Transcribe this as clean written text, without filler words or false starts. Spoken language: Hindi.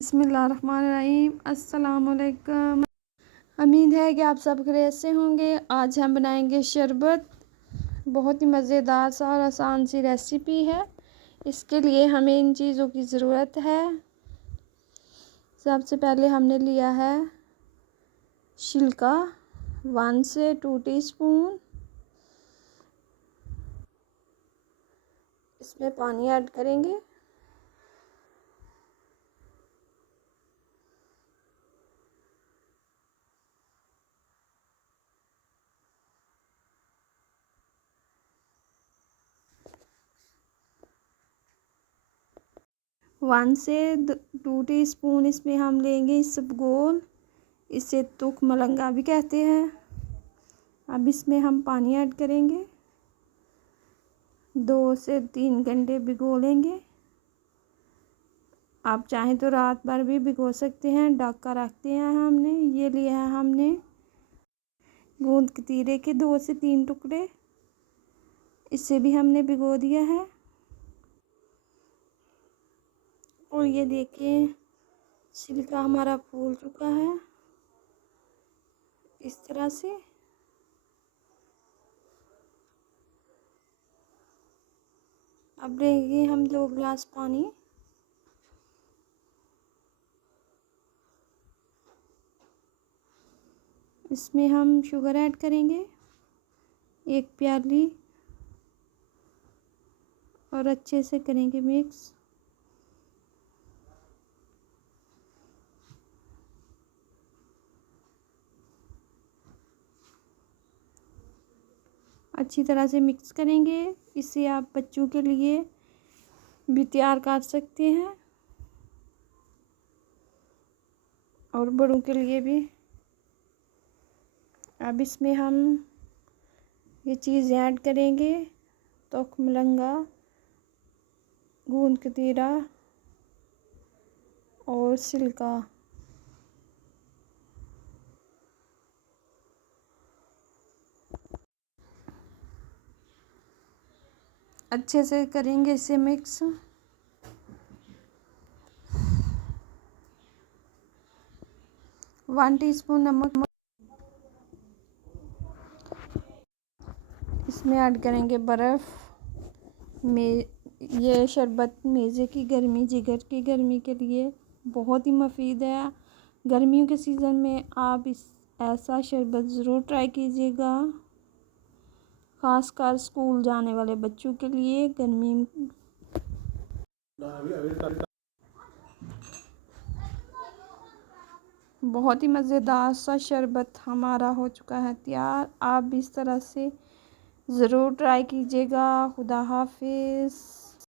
बिस्मिल्लाहिर्रहमानिर्रहीम। अस्सलामुअलैकुम। उम्मीद है कि आप सब खैरियत से होंगे। आज हम बनाएंगे शरबत। बहुत ही मज़ेदार सा और आसान सी रेसिपी है। इसके लिए हमें इन चीज़ों की ज़रूरत है। सबसे पहले हमने लिया है छिलका 1 से 2 टीस्पून। इसमें पानी ऐड करेंगे। वन से 2 टीस्पून इसमें हम लेंगे इसबगोल। इसे तुख मलंगा भी कहते हैं। अब इसमें हम पानी ऐड करेंगे। 2 से 3 घंटे भिगो लेंगे। आप चाहें तो रात भर भी भिगो सकते हैं। ढक कर रखते हैं हमने। ये लिया है हमने गूंद कतीरे के 2 से 3 टुकड़े। इसे भी हमने भिगो दिया है। और ये देखिए छिलका हमारा फूल चुका है इस तरह से। अब लेंगे हम 2 गिलास पानी। इसमें हम शुगर ऐड करेंगे 1 प्याली और अच्छे से करेंगे मिक्स। अच्छी तरह से मिक्स करेंगे। इसे आप बच्चों के लिए भी तैयार कर सकते हैं और बड़ों के लिए भी। अब इसमें हम ये चीज़ ऐड करेंगे तुख मलंगा, गूंद कतीरा और छिलका। अच्छे से करेंगे इसे मिक्स। वन टीस्पून नमक इसमें ऐड करेंगे बर्फ़ में। ये शरबत मेज़े की गर्मी, जिगर की गर्मी के लिए बहुत ही मुफीद है। गर्मियों के सीज़न में आप ऐसा शरबत ज़रूर ट्राई कीजिएगा। ख़ासकर स्कूल जाने वाले बच्चों के लिए गर्मी बहुत ही मज़ेदार सा शरबत हमारा हो चुका है तैयार। आप भी इस तरह से ज़रूर ट्राई कीजिएगा। खुदा हाफिज़।